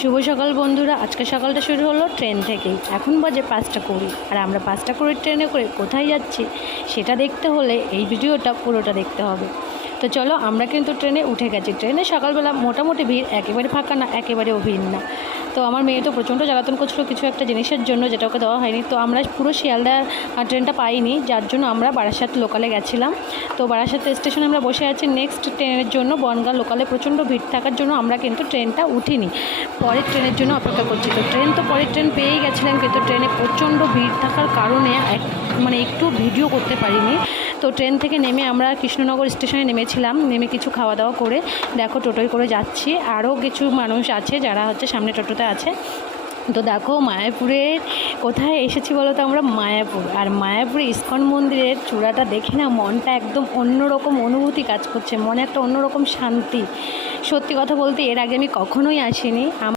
শুভ সকাল বন্ধুরা। আজকে সকালটা শুরু হলো ট্রেন থেকেই। এখন বাজে 5:20 আর আমরা 5:20 ট্রেনে করে কোথায় যাচ্ছি সেটা দেখতে হলে এই ভিডিওটা পুরোটা দেখতে হবে। তো চলো, আমরা কিন্তু ট্রেনে উঠে গেছি। ট্রেনে সকালবেলা মোটামুটি ভিড়, একেবারে ফাঁকা না, একেবারেও ভিড় না। তো আমার মেয়ে তো প্রচণ্ড জ্বালাতন করছিল কিছু একটা জিনিসের জন্য, যেটা ওকে দেওয়া হয়নি। তো আমরা পুরো শিয়ালদা ট্রেনটা পাইনি, যার জন্য আমরা বারাসাত লোকালে গেছিলাম। তো বারাসাত স্টেশনে আমরা বসে আছি নেক্সট ট্রেনের জন্য। বনগাঁ লোকালে প্রচণ্ড ভিড় থাকার জন্য আমরা কিন্তু ট্রেনটা উঠিনি, পরের ট্রেনের জন্য অপেক্ষা করছি। তো ট্রেন তো পরের ট্রেন পেয়েই গেছিলাম, কিন্তু ট্রেনে প্রচণ্ড ভিড় থাকার কারণে একটু ভিডিও করতে পারিনি। তো ট্রেন থেকে নেমে আমরা কৃষ্ণনগর স্টেশনে নেমেছিলাম। নেমে কিছু খাওয়া দাওয়া করে দেখো টোটোয় করে যাচ্ছি। আরও কিছু মানুষ আছে যারা সামনে টোটোতে আছে। তো দেখো মায়াপুরে কোথায় এসেছি বলো তো, আমরা মায়াপুর। আর মায়াপুরে ইস্কন মন্দিরের চূড়াটা দেখে না মনটা একদম অন্যরকম অনুভূতি কাজ করছে, মনে একটা অন্যরকম শান্তি। সত্যি কথা বলতে এর আগে আমি কখনোই আসিনি।